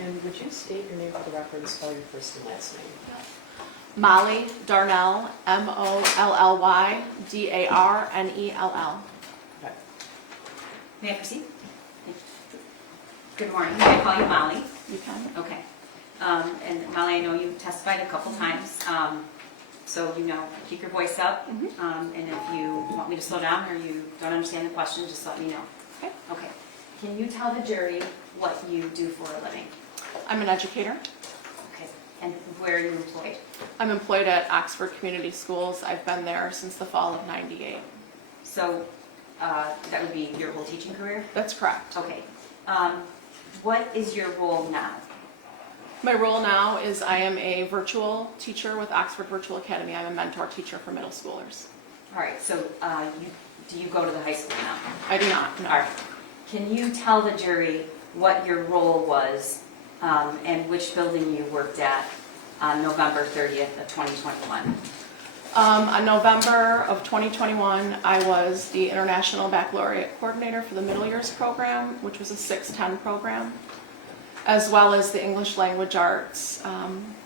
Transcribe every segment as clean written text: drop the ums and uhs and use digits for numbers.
And would you state your name for the record and spell your first and last name? Molly Darnell, Molly Darnell. Okay. May I proceed? Good morning. May I call you Molly? You can. Okay. And Molly, I know you testified a couple times, so keep your voice up. And if you want me to slow down or you don't understand the question, just let me know. Okay. Okay. Can you tell the jury what you do for a living? I'm an educator. Okay. And where are you employed? I'm employed at Oxford Community Schools. I've been there since the fall of '98. So that would be your whole teaching career? That's correct. Okay. What is your role now? My role now is I am a virtual teacher with Oxford Virtual Academy. I'm a mentor teacher for middle schoolers. All right. So do you go to the high school now? I do not, no. All right. Can you tell the jury what your role was and which building you worked at on November 30th of 2021? On November of 2021, I was the International Baccalaureate Coordinator for the Middle Years program, which was a 6-10 program, as well as the English Language Arts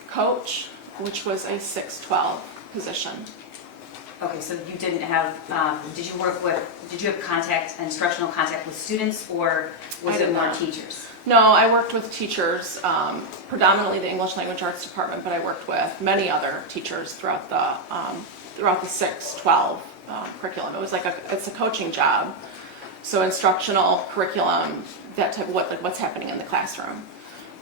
coach, which was a 6-12 position. Okay, so you didn't have, did you have instructional contact with students, or was it more teachers? No, I worked with teachers, predominantly the English Language Arts department, but I worked with many other teachers throughout the 6-12 curriculum. It was it's a coaching job, so instructional curriculum, that type of what's happening in the classroom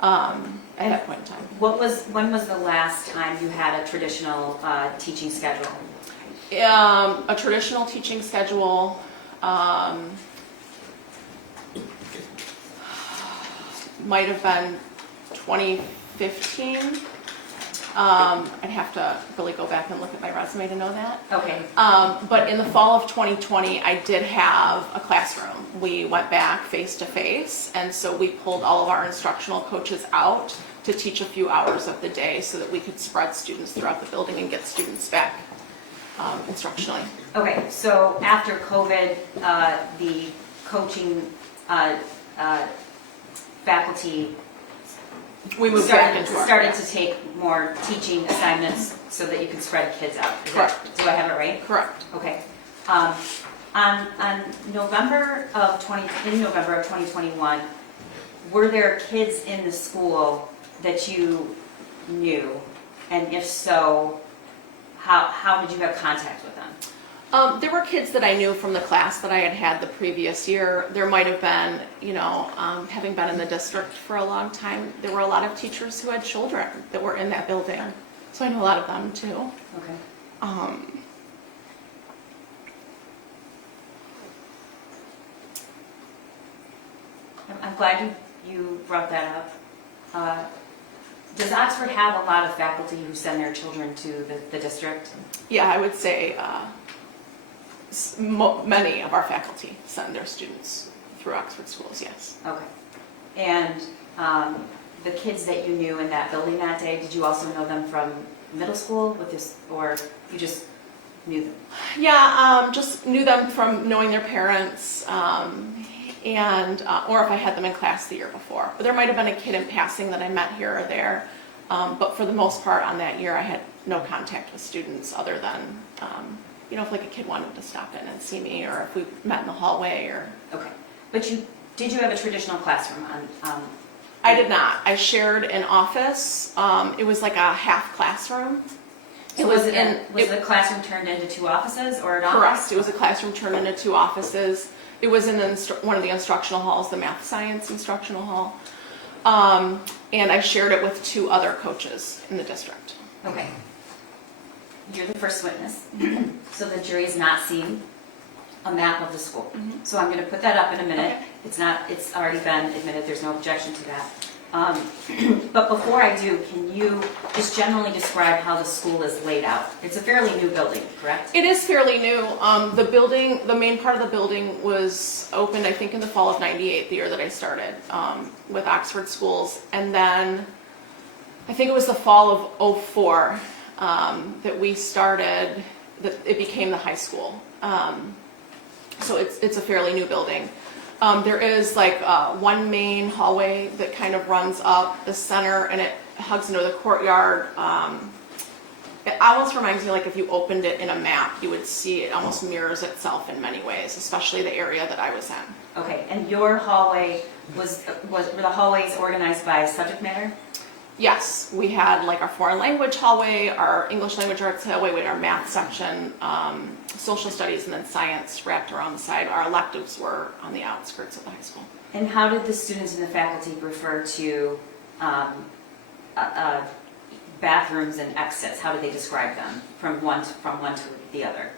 at that point in time. When was the last time you had a traditional teaching schedule? A traditional teaching schedule. Might have been 2015. I'd have to really go back and look at my resume to know that. Okay. But in the fall of 2020, I did have a classroom. We went back face to face, and so we pulled all of our instructional coaches out to teach a few hours of the day so that we could spread students throughout the building and get students back instructionally. Okay, so after COVID, the coaching faculty We moved back into our started to take more teaching assignments so that you could spread kids out. Correct. Do I have it right? Correct. Okay. On November of 2021, were there kids in the school that you knew, and if so, how did you have contact with them? There were kids that I knew from the class that I had the previous year. There might have been, having been in the district for a long time, there were a lot of teachers who had children that were in that building. So I know a lot of them too. Okay. I'm glad you brought that up. Does Oxford have a lot of faculty who send their children to the district? Yeah, I would say many of our faculty send their students through Oxford schools, yes. Okay. And the kids that you knew in that building that day, did you also know them from middle school or you just knew them? Yeah, just knew them from knowing their parents, or if I had them in class the year before. But there might have been a kid in passing that I met here or there, but for the most part on that year I had no contact with students other than, if a kid wanted to stop in and see me, or if we met in the hallway or... Okay. But did you have a traditional classroom on I did not. I shared an office. It was like a half classroom. So was the classroom turned into 2 offices or an office? Correct. It was a classroom turned into 2 offices. It was in one of the instructional halls, the math science instructional hall. And I shared it with 2 other coaches in the district. Okay. You're the first witness, so the jury has not seen a map of the school. So I'm going to put that up in a minute. Okay. It's already been admitted. There's no objection to that. But before I do, can you just generally describe how the school is laid out? It's a fairly new building, correct? It is fairly new. The main part of the building was opened, I think, in the fall of '98, the year that I started with Oxford Schools. And then I think it was the fall of '04 that we started, that it became the high school. So it's a fairly new building. There is like one main hallway that kind of runs up the center and it hugs into the courtyard. It almost reminds me like if you opened it in a map, you would see it almost mirrors itself in many ways, especially the area that I was in. Okay, and your hallway were the hallways organized by subject matter? Yes, we had like our foreign language hallway, our English language arts hallway, we had our math section, social studies, and then science wrapped around the side. Our electives were on the outskirts of the high school. And how did the students and the faculty refer to bathrooms and exits? How did they describe them from one to the other?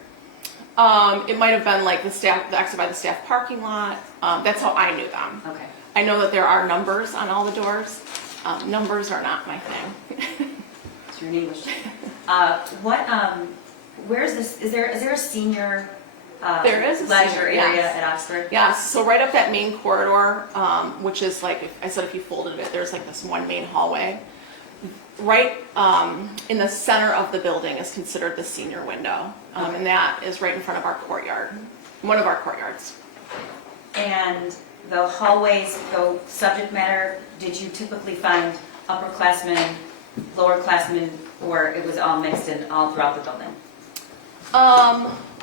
It might have been like the exit by the staff parking lot. That's how I knew them. Okay. I know that there are numbers on all the doors. Numbers are not my thing. So you're in English. Where is this? Is there a senior There is a leisure senior, area yes. at Oxford? Yes, so right up that main corridor, which is like, if you folded it, there's like this one main hallway. Right in the center of the building is considered the senior window, and that is right in front of our courtyard, one of our courtyards. And the hallways go subject matter. Did you typically find upperclassmen, lowerclassmen, or it was all mixed in all throughout the building?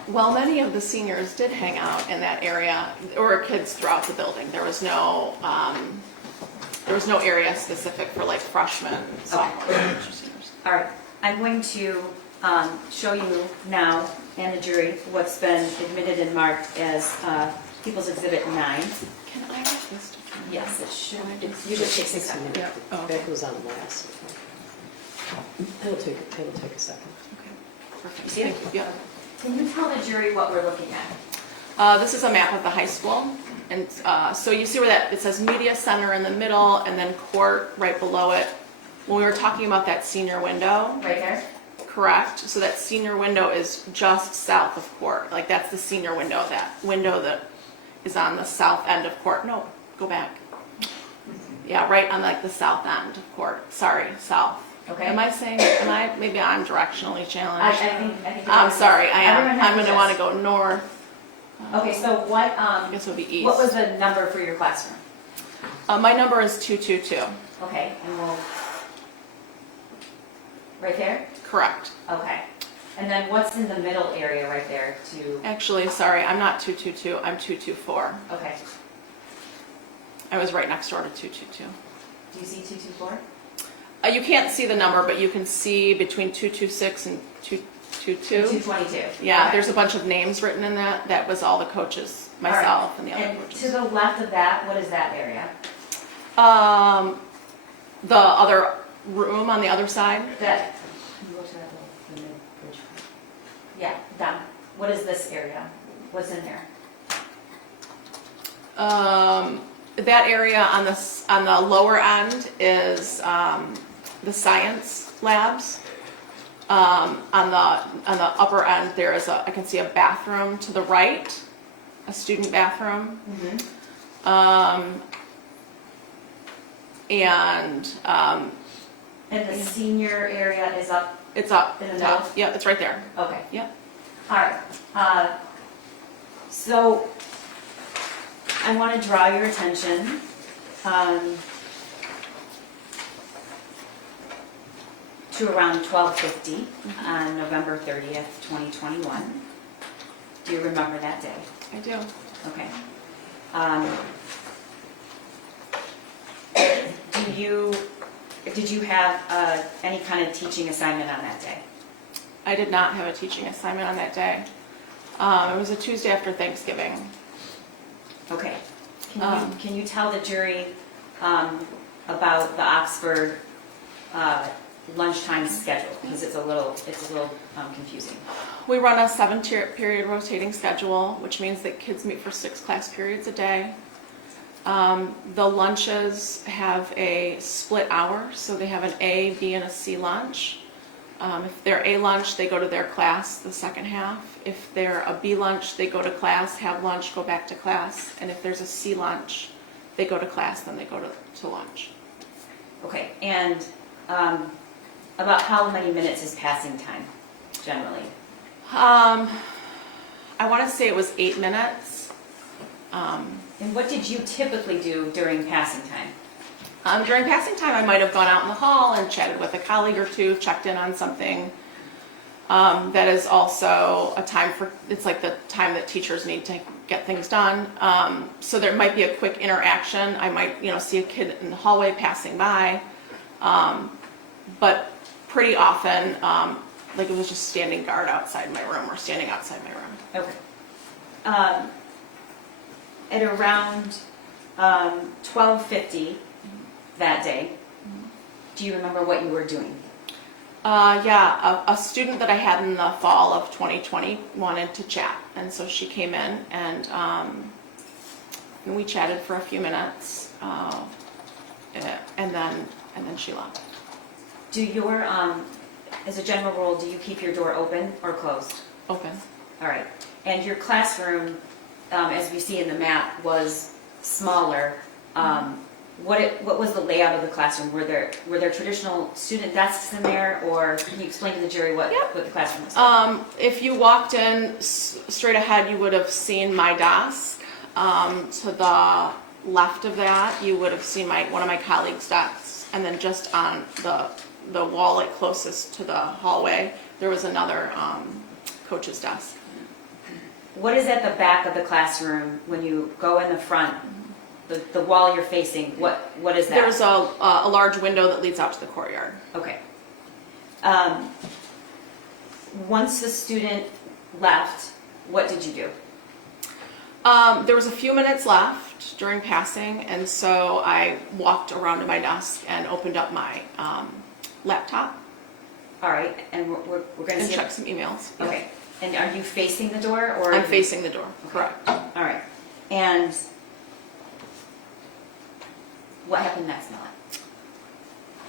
Well, many of the seniors did hang out in that area. There were kids throughout the building. There was no area specific for like freshmen, sophomores, or seniors. All right, I'm going to show you now and the jury what's been admitted and marked as People's Exhibit 9. Can I have this? Yes, it should. It usually takes 6 minutes. Yeah. Oh, okay. That goes on last. It'll take a second. Okay, perfect. You see it? Thank you. Yeah. Can you tell the jury what we're looking at? This is a map of the high school, and so you see where that it says media center in the middle, and then court right below it. When we were talking about that senior window, Right there? correct? So that senior window is just south of court. Like that's the senior window. That window that is on the south end of court. No, go back. Yeah, right on like the south end of court. Sorry, south. Okay. Maybe I'm directionally challenged. I think I'm sorry, I everyone am. has I'm going to this. want to go north. Okay, so what, I guess it would be east. what was the number for your classroom? My number is 222. Okay, and we'll, right there? Correct. Okay. And then what's in the middle area right there to, Actually, sorry, I'm not 222. I'm 224. okay. I was right next door to 222. Do you see 224? You can't see the number, but you can see between 226 and 222. 222. Yeah, Okay. there's a bunch of names written in that. That was all the coaches, All right. myself, and the other And coaches. to the left of that, what is that area? The other room on the other side. That, can you go to that little, the mid-bridge? Yeah, down. What is this area? What's in there? That area on the lower end is the science labs. On the upper end, there is I can see a bathroom to the right, a student bathroom. And the senior area is up? It's up. In the top. middle? Yeah, it's right there. Okay. Yep. All right. So I want to draw your attention to around 12:50 on November 30th, 2021. Do you remember that day? I do. Okay. Did you have any kind of teaching assignment on that day? I did not have a teaching assignment on that day. It was a Tuesday after Thanksgiving. Okay. Can you tell the jury about the Oxford lunchtime schedule? Because it's a little confusing. We run a 7-period rotating schedule, which means that kids meet for 6 class periods a day. The lunches have a split hour, so they have an A, B, and a C lunch. If they're A lunch, they go to their class the second half. If they're a B lunch, they go to class, have lunch, go back to class. And if there's a C lunch, they go to class, then they go to lunch. Okay, and about how many minutes is passing time, generally? I want to say it was 8 minutes. And what did you typically do during passing time? During passing time, I might have gone out in the hall and chatted with a colleague or two, checked in on something. That is also a time for, it's like the time that teachers need to get things done. So there might be a quick interaction. I might, see a kid in the hallway passing by. But pretty often, like it was just standing guard outside my room or standing outside my room. Okay. At around 12:50 that day, do you remember what you were doing? A student that I had in the fall of 2020 wanted to chat, and so she came in and we chatted for a few minutes, and then she left. Do your, as a general rule, do you keep your door open or closed? Open. All right. And your classroom, as we see in the map, was smaller. What was the layout of the classroom? Were there traditional student desks in there, or can you explain to the jury what the classroom was like? If you walked in straight ahead, you would have seen my desk. To the left of that, you would have seen one of my colleagues' desks, and then just on the wall like closest to the hallway, there was another coach's desk. What is at the back of the classroom when you go in the front? The wall you're facing, what is that? There's a large window that leads out to the courtyard. Okay. Once the student left, what did you do? There was a few minutes left during passing, and so I walked around to my desk and opened up my laptop. All right, and we're going to see. Check some emails. Okay. And are you facing the door, or? I'm facing the door. Okay. Correct. All right. And what happened next, Melanie?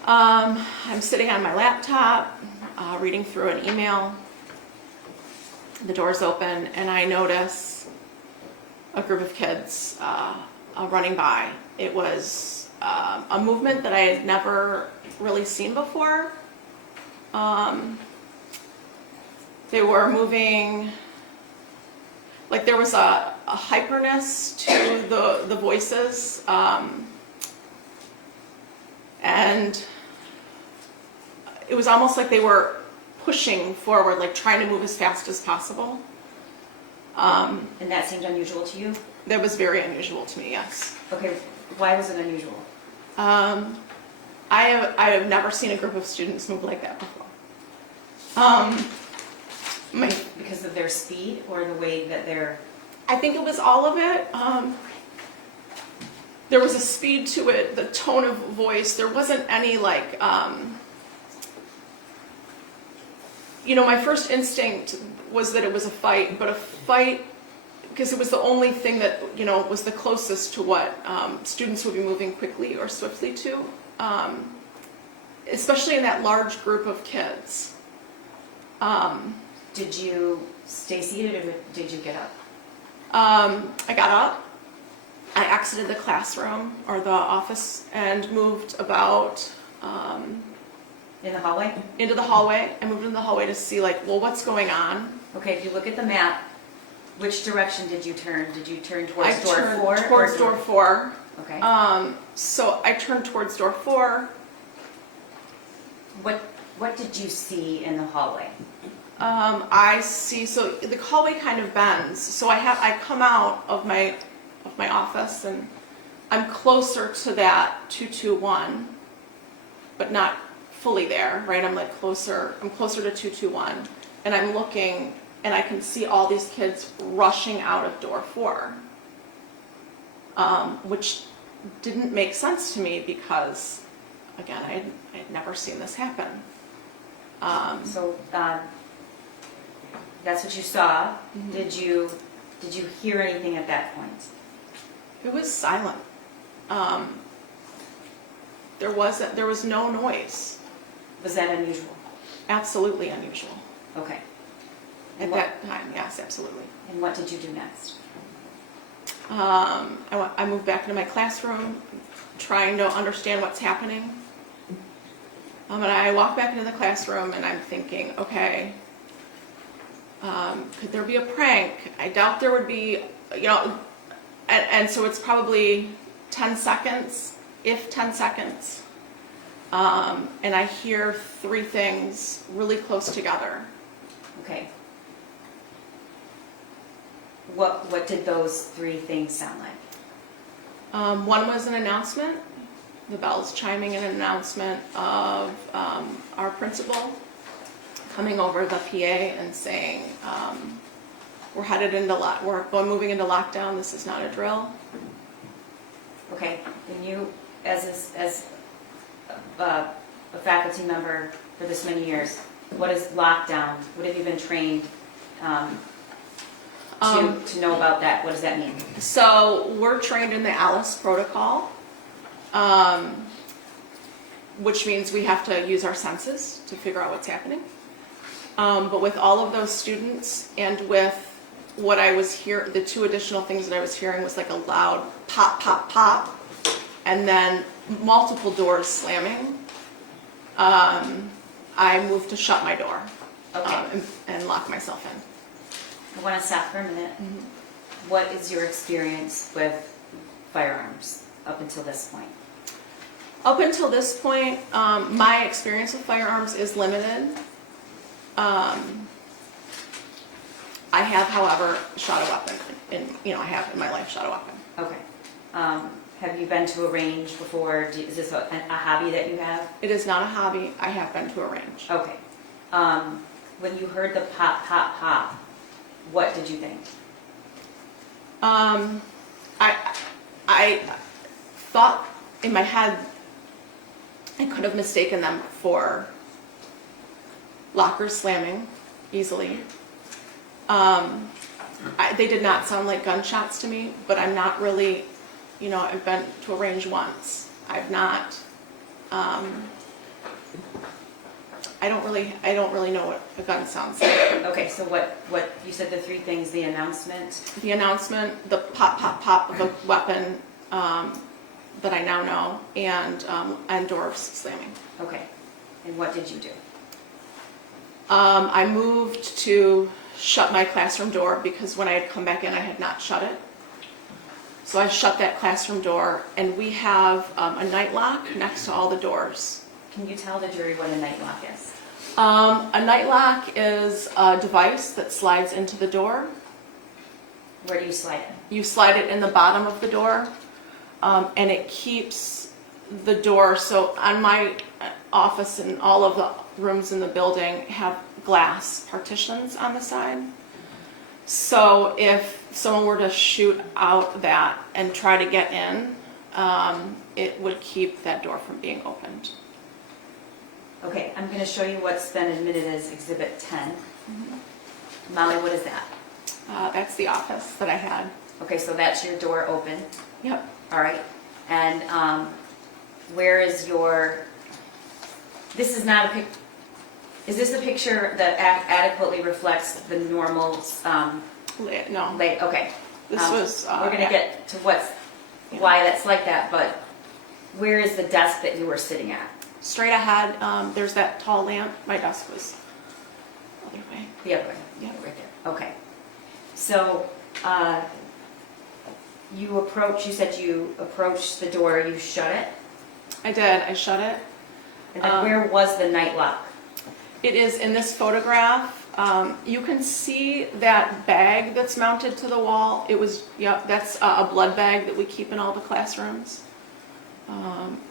I'm sitting on my laptop, reading through an email. The door's open, and I notice a group of kids running by. It was a movement that I had never really seen before. They were moving, like there was a hyperness to the voices, and it was almost like they were pushing forward, like trying to move as fast as possible. And that seemed unusual to you? That was very unusual to me, yes. Okay, why was it unusual? I have never seen a group of students move like that before. Because of their speed or the way that they're... I think it was all of it. There was a speed to it, the tone of voice. There wasn't any like, my first instinct was that it was a fight, but a fight, because it was the only thing that, was the closest to what students would be moving quickly or swiftly to, especially in that large group of kids. Did you stay seated or did you get up? I got up. I exited the classroom or the office and moved about In the hallway? into the hallway. I moved into the hallway to see what's going on. Okay, if you look at the map, which direction did you turn? Did you turn towards I door turned 4? towards door 4. Okay. So I turned towards door 4. What did you see in the hallway? I see. So the hallway kind of bends. So I come out of my office and I'm closer to that 221, but not fully there, right? I'm closer to 221, and I'm looking and I can see all these kids rushing out of door 4, which didn't make sense to me because, again, I had never seen this happen. So that's what you saw. Mm-hmm. Did you hear anything at that point? It was silent. There was no noise. Was that unusual? Absolutely unusual. Okay. At that time, yes, absolutely. And what did you do next? I moved back into my classroom, trying to understand what's happening. And I walk back into the classroom and I'm thinking, okay, could there be a prank? I doubt there would be, and so it's probably 10 seconds, if 10 seconds. And I hear three things really close together. Okay. What did those three things sound like? One was an announcement, the bells chiming in, an announcement of our principal coming over the PA and saying, we're headed into moving into lockdown. This is not a drill. Okay, and you, as a faculty member for this many years, what is lockdown? What have you been trained to know about that? What does that mean? So we're trained in the Alice protocol, which means we have to use our senses to figure out what's happening. But with all of those students and with what I was hearing, the two additional things that I was hearing was like a loud pop, pop, pop, and then multiple doors slamming. I moved to shut my door, Okay. and lock myself in. I want to stop for a minute. Mm-hmm. What is your experience with firearms up until this point? Up until this point, my experience with firearms is limited. I have, however, shot a weapon, I have in my life shot a weapon. Okay. Have you been to a range before? Is this a hobby that you have? It is not a hobby. I have been to a range. Okay. When you heard the pop, pop, pop, what did you think? I thought in my head I could have mistaken them for lockers slamming easily. They did not sound like gunshots to me, but I'm not really, I've been to a range once. I've not, I don't really know what a gun sounds like. Okay, so what you said the three things, the announcement? The announcement, the pop, pop, pop of a weapon that I now know, and doors slamming. Okay, and what did you do? I moved to shut my classroom door because when I had come back in, I had not shut it. So I shut that classroom door, and we have a night lock next to all the doors. Can you tell the jury what a night lock is? A night lock is a device that slides into the door. Where do you slide it? You slide it in the bottom of the door, and it keeps the door. So on my office and all of the rooms in the building have glass partitions on the side. So if someone were to shoot out that and try to get in, it would keep that door from being opened. Okay, I'm going to show you what's been admitted as Exhibit 10. Mm-hmm. Molly, what is that? That's the office that I had. Okay, so that's your door open. Yep. All right. And where is your... This is not a pic... Is this a picture that adequately reflects the normal... No. Okay. This was... we're going to get to why that's like that, but where is the desk that you were sitting at? Straight ahead, there's that tall lamp. My desk was the other way. The other way? Yeah. Right there. Okay. So, you said you approached the door, you shut it? I did. I shut it. And then where was the night lock? It is in this photograph. You can see that bag that's mounted to the wall. That's a blood bag that we keep in all the classrooms.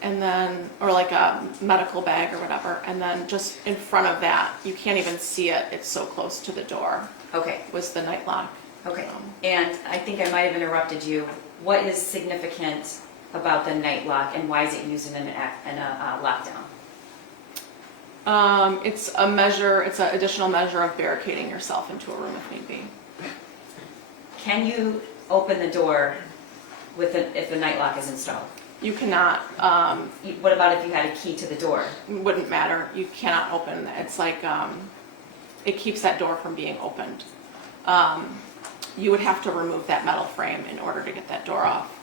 And then, or like a medical bag or whatever. And then just in front of that, you can't even see it. It's so close to the door. Okay. Was the night lock. Okay. And I think I might have interrupted you. What is significant about the night lock and why is it used in a lockdown? It's a measure, it's an additional measure of barricading yourself into a room if need be. Can you open the door if the night lock is installed? You cannot. What about if you had a key to the door? Wouldn't matter. You cannot open. It's like it keeps that door from being opened. You would have to remove that metal frame in order to get that door off.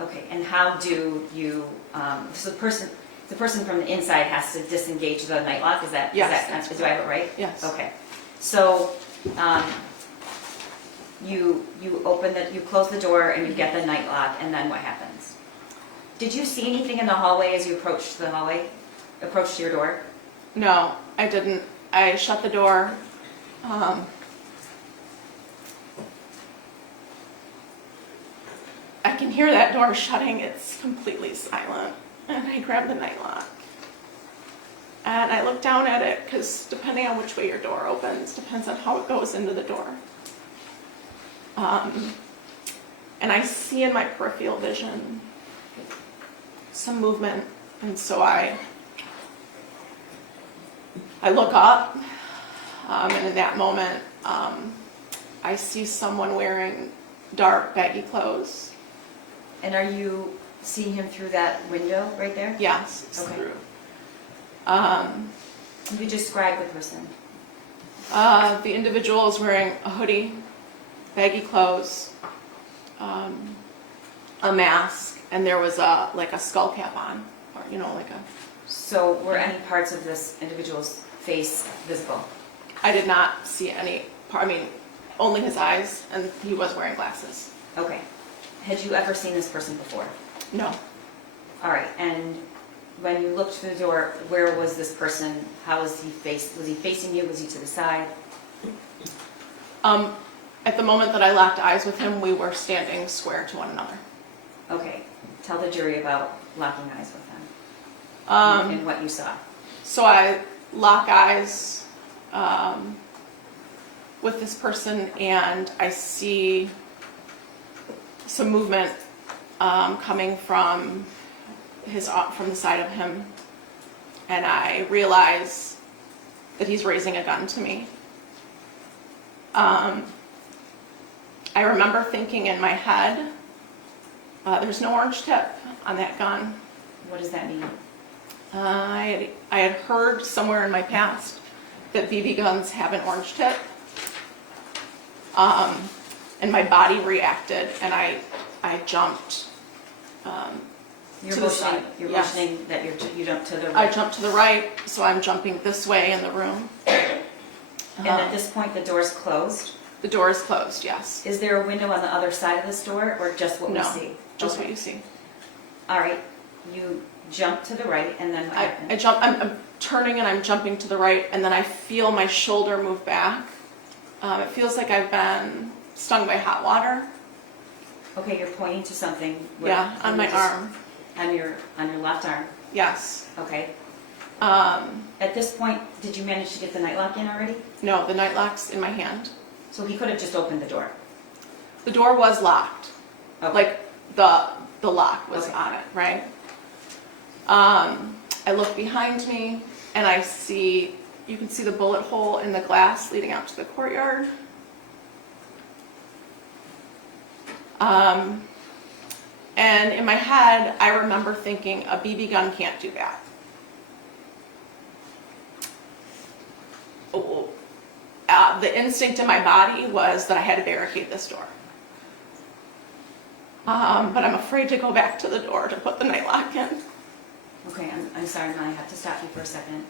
Okay, and how do you? So the person from the inside has to disengage the night lock. Is that? Yes. Do I have it right? Yes. Okay. So you close the door and you get the night lock, and then what happens? Did you see anything in the hallway as you approached your door? No, I didn't. I shut the door. I can hear that door shutting. It's completely silent. And I grab the night lock. And I look down at it because depending on which way your door opens, depends on how it goes into the door. And I see in my peripheral vision some movement. And so I look up, and in that moment, I see someone wearing dark, baggy clothes. And are you seeing him through that window right there? Yes, it's Okay. through. Can you describe the person? The individual is wearing a hoodie, baggy clothes, a mask, and there was a skull cap on, or like a. So were any parts of this individual's face visible? I did not see any part. I mean, only his eyes, and he was wearing glasses. Okay. Had you ever seen this person before? No. All right. And when you looked through the door, where was this person? How was he faced? Was he facing you? Was he to the side? At the moment that I locked eyes with him, we were standing square to one another. Okay. Tell the jury about locking eyes with him and what you saw. So I lock eyes with this person, and I see some movement coming from the side of him, and I realize that he's raising a gun to me. I remember thinking in my head, there's no orange tip on that gun. What does that mean? I had heard somewhere in my past that BB guns have an orange tip. And my body reacted, and I jumped You're to the side. You're Yes. motioning that you jump to the I right. jumped to the right, so I'm jumping this way in the room. And at this point, the door's closed. The door is closed, yes. Is there a window on the other side of this door, or just what No, we see? just Okay. what you see. All right. You jump to the right, and then what happens? I'm turning and I'm jumping to the right, and then I feel my shoulder move back. It feels like I've been stung by hot water. Okay, you're pointing to something. Yeah, on my arm. On your left arm. Yes. Okay. At this point, did you manage to get the night lock in already? No, the night lock's in my hand. So he could have just opened the door. The door was locked. Okay. Like the lock was Okay. on it, right? I look behind me and you can see the bullet hole in the glass leading out to the courtyard. And in my head, I remember thinking a BB gun can't do that. The instinct in my body was that I had to barricade this door. But I'm afraid to go back to the door to put the night lock in. Okay, I'm sorry, Ma, I have to stop you for a second.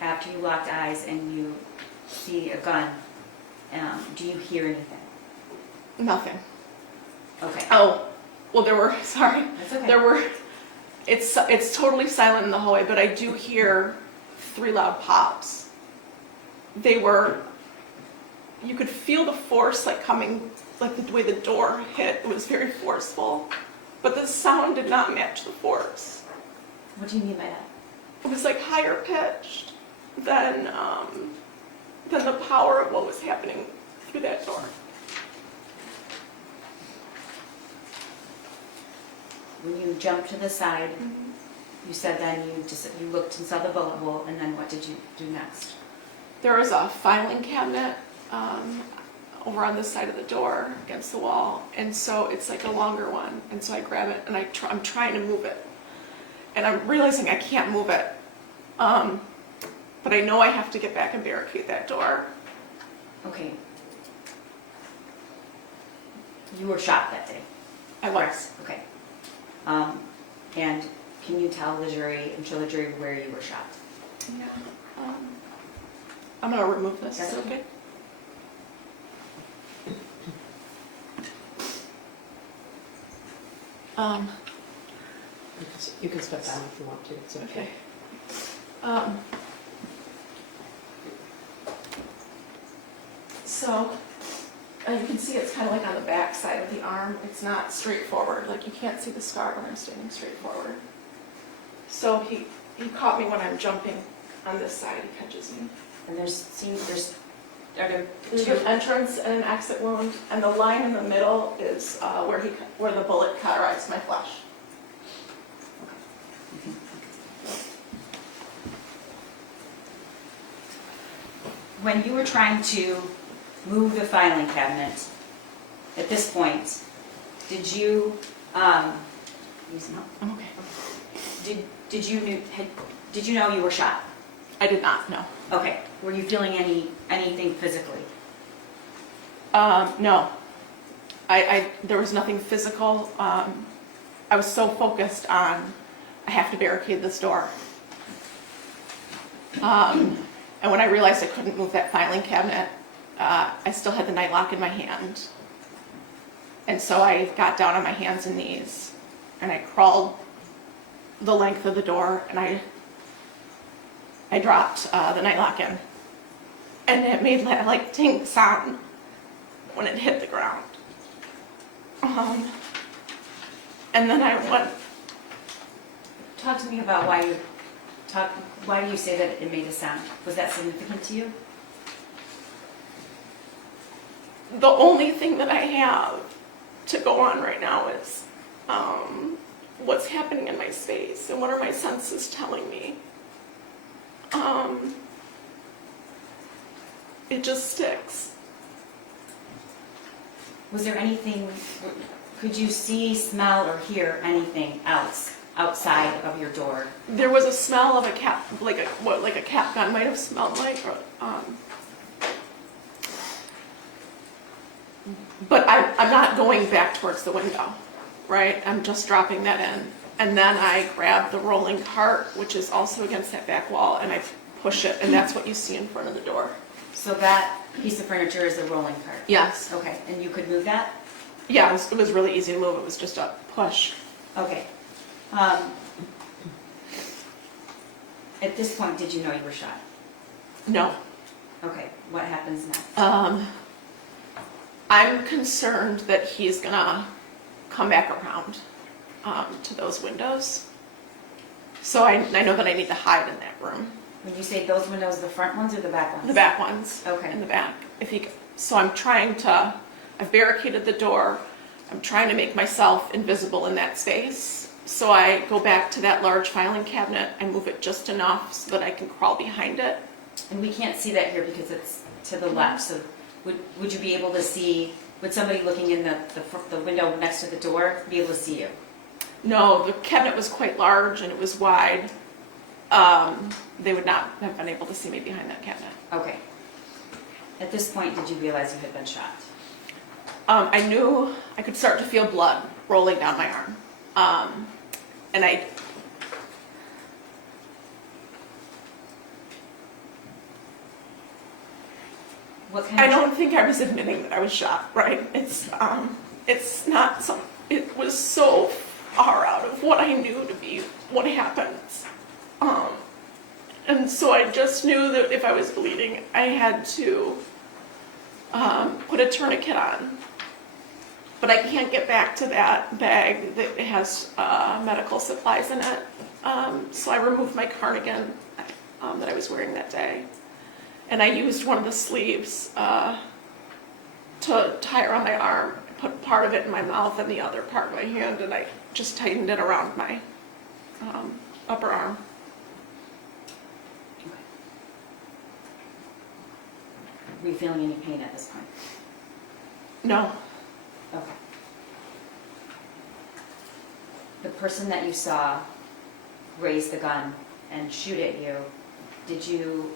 After you locked eyes and you see a gun, do you hear anything? Nothing. Okay. Oh, well, sorry. That's okay. It's totally silent in the hallway, but I do hear 3 loud pops. You could feel the force coming, the way the door hit. It was very forceful, but the sound did not match the force. What do you mean by that? It was higher pitched than the power of what was happening through that door. When you jumped to the side, you said then you looked and saw the bullet hole, and then what did you do next? There was a filing cabinet over on this side of the door against the wall, and so it's a longer one, and so I grab it and I'm trying to move it, and I'm realizing I can't move it, but I know I have to get back and barricade that door. Okay. You were shot that day. I was. Okay. And can you tell the jury and show the jury where you were shot? Yeah. I'm gonna remove this. That's Is it okay. okay? Um, You can step down if you want to, it's okay. okay. Um, so, you can see it's kind of like on the back side of the arm. It's not straightforward. Like you can't see the scar when I'm standing straight forward. So he caught me when I'm jumping on this side. He catches me. And are there There's two? an entrance and an exit wound, and the line in the middle is where the bullet cauterized my flesh. When you were trying to move the filing cabinet, at this point, did you, use them up? Okay. Did you know you were shot? I did not know. Okay. Were you feeling anything physically? No. There was nothing physical. I was so focused on, I have to barricade this door. And when I realized I couldn't move that filing cabinet, I still had the nightlock in my hand. And so I got down on my hands and knees, and I crawled the length of the door, and I dropped the nightlock in. And it made that like ting sound when it hit the ground. And then I went. Talk to me about why do you say that it made a sound? Was that significant to you? The only thing that I have to go on right now is what's happening in my space and what are my senses telling me. It just sticks. Was there anything, could you see, smell, or hear anything else outside of your door? There was a smell of a cap, like a cap gun might have smelled like. But I'm not going back towards the window, right? I'm just dropping that in. And then I grab the rolling cart, which is also against that back wall, and I push it, and that's what you see in front of the door. So that piece of furniture is the rolling cart? Yes. Okay, and you could move that? Yeah, it was really easy to move. It was just a push. Okay. At this point, did you know you were shot? No. Okay, what happens next? I'm concerned that he's gonna come back around to those windows. So I know that I need to hide in that room. When you say those windows, the front ones or the back ones? The back ones. Okay. In the back. So I've barricaded the door. I'm trying to make myself invisible in that space. So I go back to that large filing cabinet and move it just enough so that I can crawl behind it. And we can't see that here because it's to the left, so would you be able to see, would somebody looking in the window next to the door be able to see you? No, the cabinet was quite large and it was wide. They would not have been able to see me behind that cabinet. Okay. At this point, did you realize you had been shot? I knew I could start to feel blood rolling down my arm. And What kind I of... don't think I was admitting that I was shot, right? It's not some, it was so far out of what I knew to be what happens. And so I just knew that if I was bleeding, I had to put a tourniquet on. But I can't get back to that bag that has medical supplies in it. So I removed my cardigan that I was wearing that day. And I used one of the sleeves to tie around my arm. I put part of it in my mouth and the other part in my hand, and I just tightened it around my upper arm. Okay. Were you feeling any pain at this point? No. Okay. The person that you saw raise the gun and shoot at you, did you,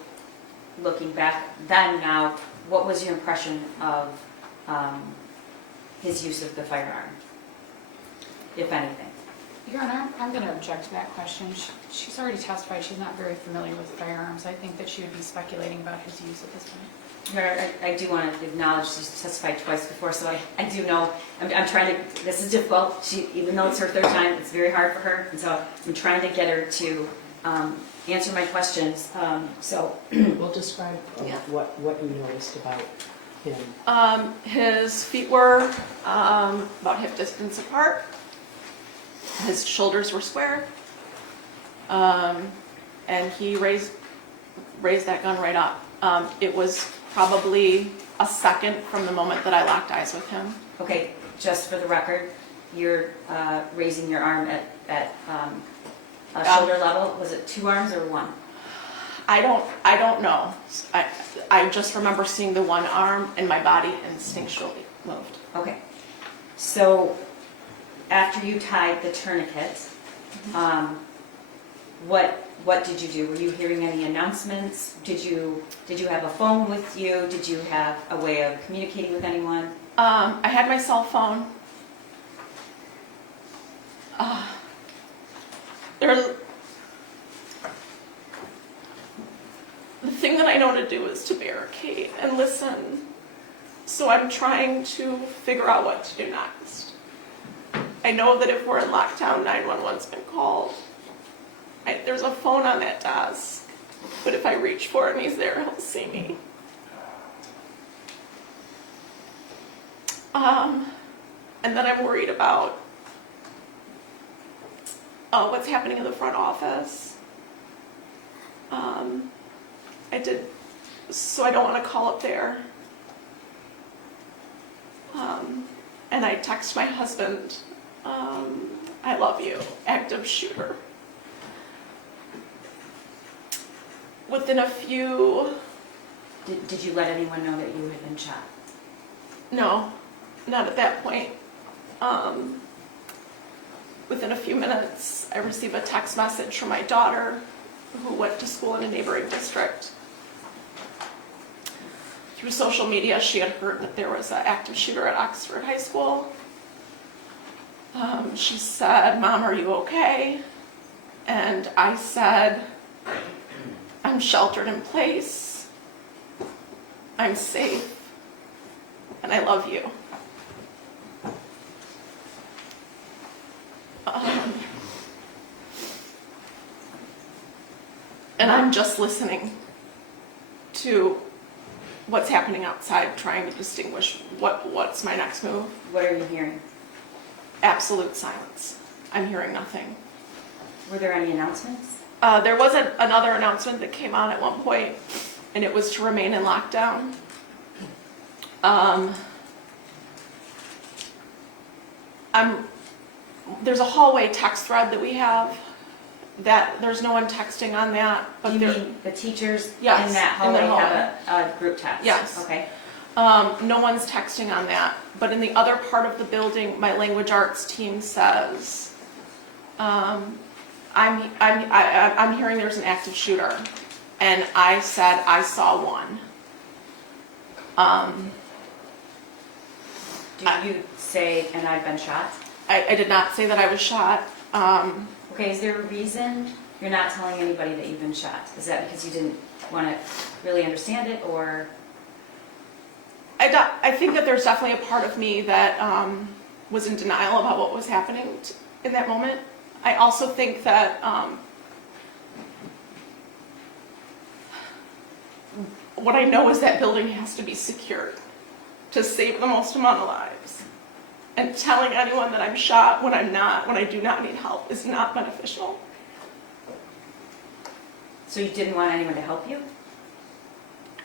looking back then now, what was your impression of his use of the firearm, if anything? Your Honor, I'm going to object to that question. She's already testified she's not very familiar with firearms. I think that she would be speculating about his use at this point. Your Honor, I do want to acknowledge she's testified twice before, so I do know, I'm trying to, this is difficult. Even though it's her third time, it's very hard for her, and so I'm trying to get her to answer my questions, so. Well, describe Yeah. what you noticed about him. His feet were about hip distance apart. His shoulders were square. And he raised that gun right up. It was probably a second from the moment that I locked eyes with him. Okay, just for the record, you're raising your arm at shoulder level. Was it 2 arms or 1? I don't know. I just remember seeing the one arm and my body instinctually moved. Okay, so after you tied the tourniquet, what did you do? Were you hearing any announcements? Did you have a phone with you? Did you have a way of communicating with anyone? I had my cell phone. The thing that I know to do is to barricade and listen. So I'm trying to figure out what to do next. I know that if we're in lockdown, 911's been called. There's a phone on that desk, but if I reach for him, he's there, he'll see me. And then I'm worried about what's happening in the front office. So I don't want to call up there. And I text my husband, I love you, active shooter. Within a few... Did you let anyone know that you had been shot? No, not at that point. Within a few minutes, I received a text message from my daughter, who went to school in a neighboring district. Through social media, she had heard that there was an active shooter at Oxford High School. She said, "Mom, are you okay?" And I said, "I'm sheltered in place. I'm safe. And I love you." And I'm just listening to what's happening outside, trying to distinguish what's my next move. What are you hearing? Absolute silence. I'm hearing nothing. Were there any announcements? There was another announcement that came on at one point, and it was to remain in lockdown. There's a hallway text thread that we have. That there's no one texting on that, but You there. mean the teachers Yes, in that in the hallway have a group text? Yes. Okay. No one's texting on that, but in the other part of the building, my language arts team says, I'm hearing there's an active shooter, and I said I saw one. Did you say, "and I've been shot"? I did not say that I was shot. Okay, is there a reason you're not telling anybody that you've been shot? Is that because you didn't want to really understand it, or? I think that there's definitely a part of me that was in denial about what was happening in that moment. I also think that what I know is that building has to be secured to save the most amount of lives. And telling anyone that I'm shot when I'm not, when I do not need help, is not beneficial. So you didn't want anyone to help you?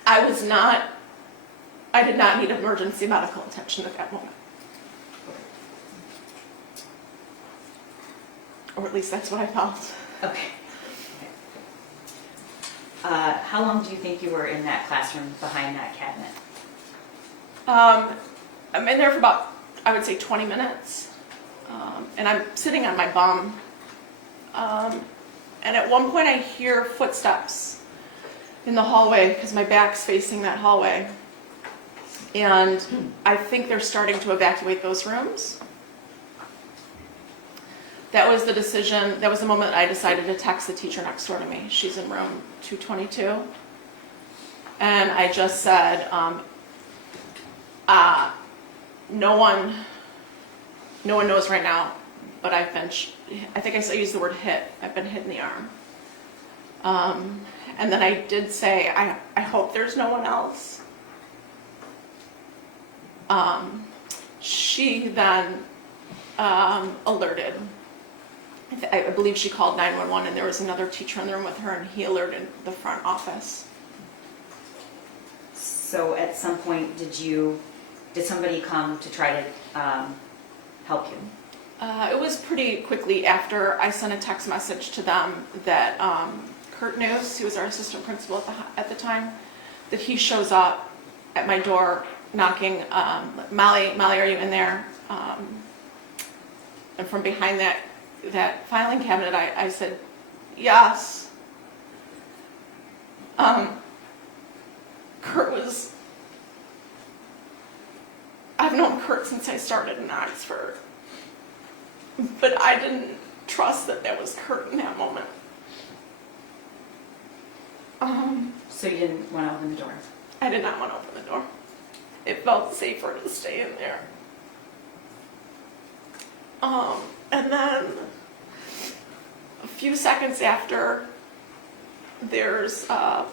I did not need emergency medical attention at that moment. Or at least that's what I felt. Okay. How long do you think you were in that classroom behind that cabinet? I'm in there for about, I would say, 20 minutes. And I'm sitting on my bum. And at one point I hear footsteps in the hallway because my back's facing that hallway. And I think they're starting to evacuate those rooms. That was the decision, that was the moment I decided to text the teacher next door to me. She's in room 222. And I just said, no one knows right now, but I think I used the word hit. I've been hit in the arm. And then I did say, I hope there's no one else. She then alerted. I believe she called 911, and there was another teacher in the room with her, and he alerted the front office. So at some point, did somebody come to try to help you? It was pretty quickly after I sent a text message to them that Kurt News, who was our assistant principal at the time, that he shows up at my door knocking, Molly, are you in there? And from behind that filing cabinet, I said, yes. I've known Kurt since I started in Oxford, but I didn't trust that was Kurt in that moment. So you didn't want to open the door? I did not want to open the door. It felt safer to stay in there. And then a few seconds after, there's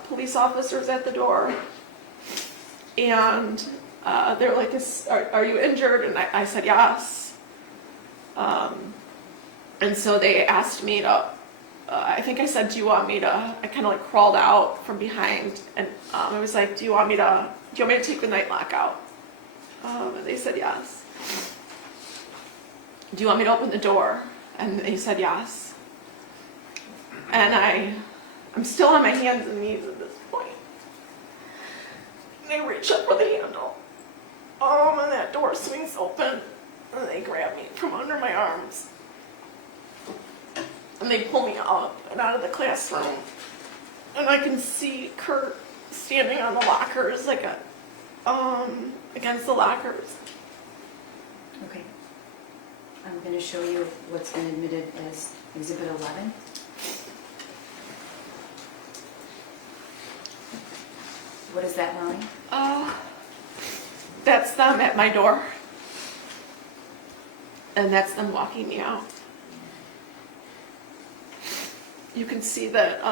police officers at the door, and they're like, are you injured? And I said yes. And so they asked me to, I think I said, do you want me to, I kind of like crawled out from behind, and I was like, do you want me to take the night lock out? And they said yes. Do you want me to open the door? And they said yes. And I'm still on my hands and knees at this point. And they reach up for the handle. And that door swings open, and they grab me from under my arms. And they pull me up and out of the classroom. And I can see Kurt standing on the lockers, like against the lockers. Okay. I'm going to show you what's been admitted as Exhibit 11. What is that, Molly? That's them at my door. And that's them walking me out. You can see that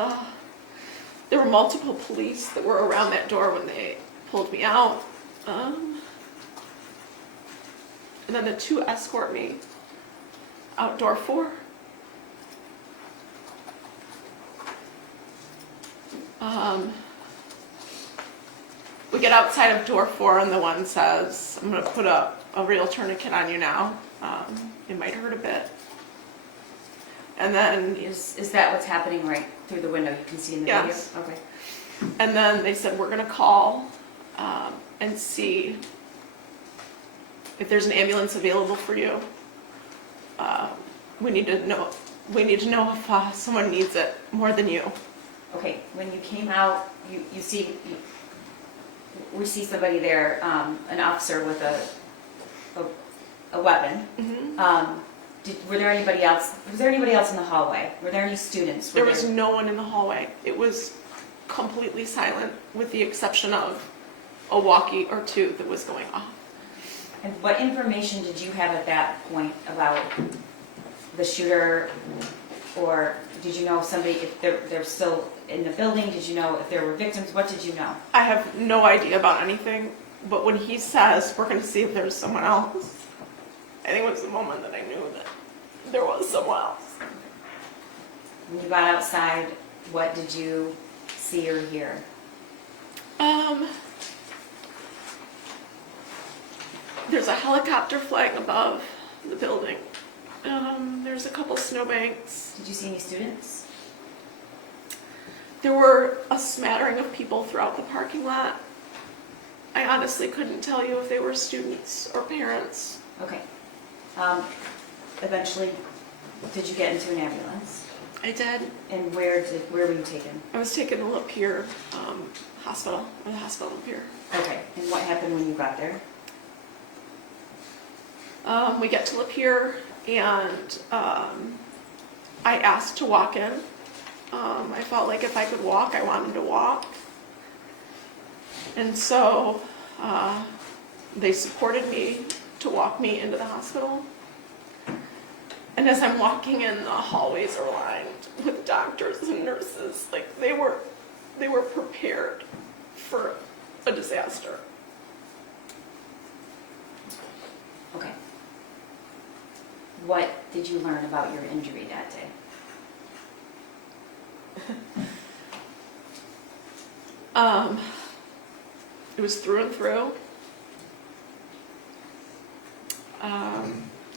there were multiple police that were around that door when they pulled me out. And then the two escort me out door 4. We get outside of door 4 and the one says, I'm going to put a real tourniquet on you now. It might hurt a bit. And then... Is that what's happening right through the window you can see in the Yes. video? Okay. And then they said, we're going to call and see if there's an ambulance available for you. We need to know if someone needs it more than you. Okay, when you came out, we see somebody there, an officer with a weapon. Mm-hmm. Was there anybody else in the hallway? Were there any students? There was no one in the hallway. It was completely silent with the exception of a walkie or two that was going off. And what information did you have at that point about the shooter, or did you know somebody, if they're still in the building? Did you know if there were victims? What did you know? I have no idea about anything, but when he says, we're going to see if there's someone else, I think it was the moment that I knew that there was someone else. When you got outside, what did you see or hear? There's a helicopter flying above the building. There's a couple snowbanks. Did you see any students? There were a smattering of people throughout the parking lot. I honestly couldn't tell you if they were students or parents. Okay. Eventually, did you get into an ambulance? I did. And where were you taken? I was taken to Lapeer Hospital, or the hospital Lapeer. Okay. And what happened when you got there? We get to Lapeer. and I asked to walk in. I felt like if I could walk, I wanted to walk. And so they supported me to walk me into the hospital. And as I'm walking in, the hallways are lined with doctors and nurses. Like they were prepared for a disaster. Okay. What did you learn about your injury that day? It was through and through.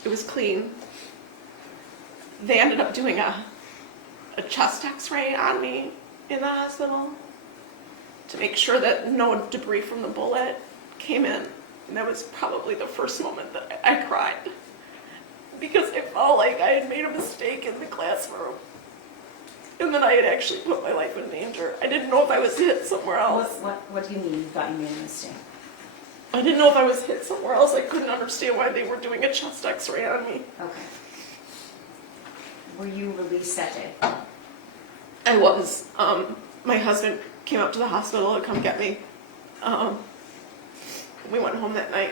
It was clean. They ended up doing a chest x-ray on me in the hospital to make sure that no debris from the bullet came in. And that was probably the first moment that I cried, because I felt like I had made a mistake in the classroom and that I had actually put my life in danger. I didn't know if I was hit somewhere else. What do you mean you thought you made a mistake? I didn't know if I was hit somewhere else. I couldn't understand why they were doing a chest x-ray on me. Okay. Were you released that day? I was. My husband came up to the hospital to come get me. We went home that night.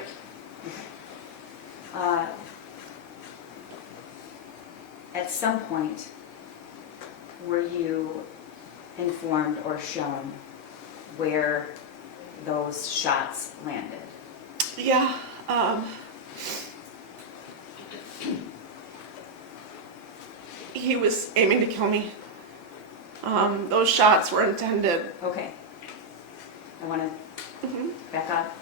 At some point, were you informed or shown where those shots landed? Yeah. He was aiming to kill me. Those shots were intended. Okay. I want to back up.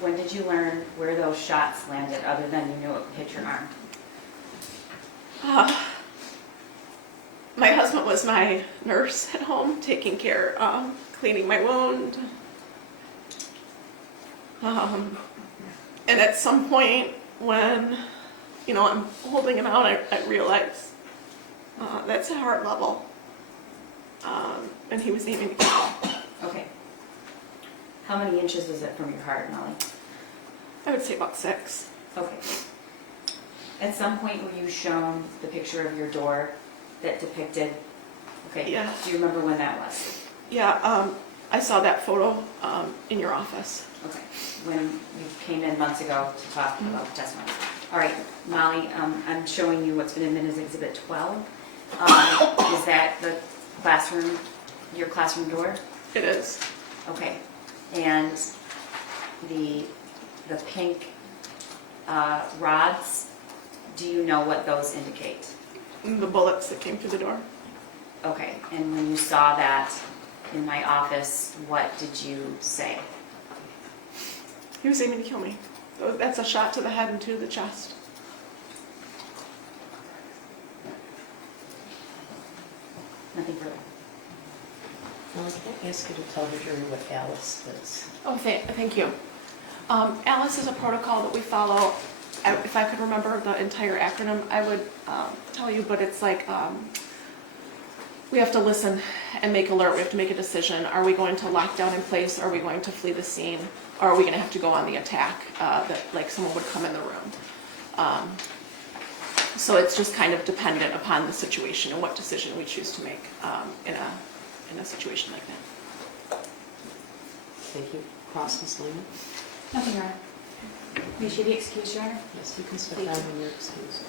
When did you learn where those shots landed, other than you knew it hit your arm? My husband was my nurse at home, taking care, cleaning my wound. And at some point when, I'm holding him out, I realize that's a heart level. And he was aiming to kill me. Okay. How many inches is it from your heart, Molly? I would say about 6. Okay. At some point were you shown the picture of your door that depicted, okay, Yeah. do you remember when that was? Yeah, I saw that photo in your office. Okay, when you came in months ago to talk about the testimony. All right, Molly, I'm showing you what's been admitted as Exhibit 12. Is that the classroom, your classroom door? It is. Okay, and the pink rods, do you know what those indicate? The bullets that came through the door. Okay, and when you saw that in my office, what did you say? He was aiming to kill me. That's a shot to the head and to the chest. Nothing further. Well, can I ask you to tell the jury what Alice is? Oh, thank you. Alice is a protocol that we follow. If I could remember the entire acronym, I would tell you, but it's like we have to listen and make alert. We have to make a decision. Are we going to lock down in place? Are we going to flee the scene? Or are we going to have to go on the attack that like someone would come in the room? So it's just kind of dependent upon the situation and what decision we choose to make in a situation like that. Thank you. Cross, Ms. Lehman? Nothing, Your Honor. May she be excused, Your Honor? Yes, you can step down when you're excused.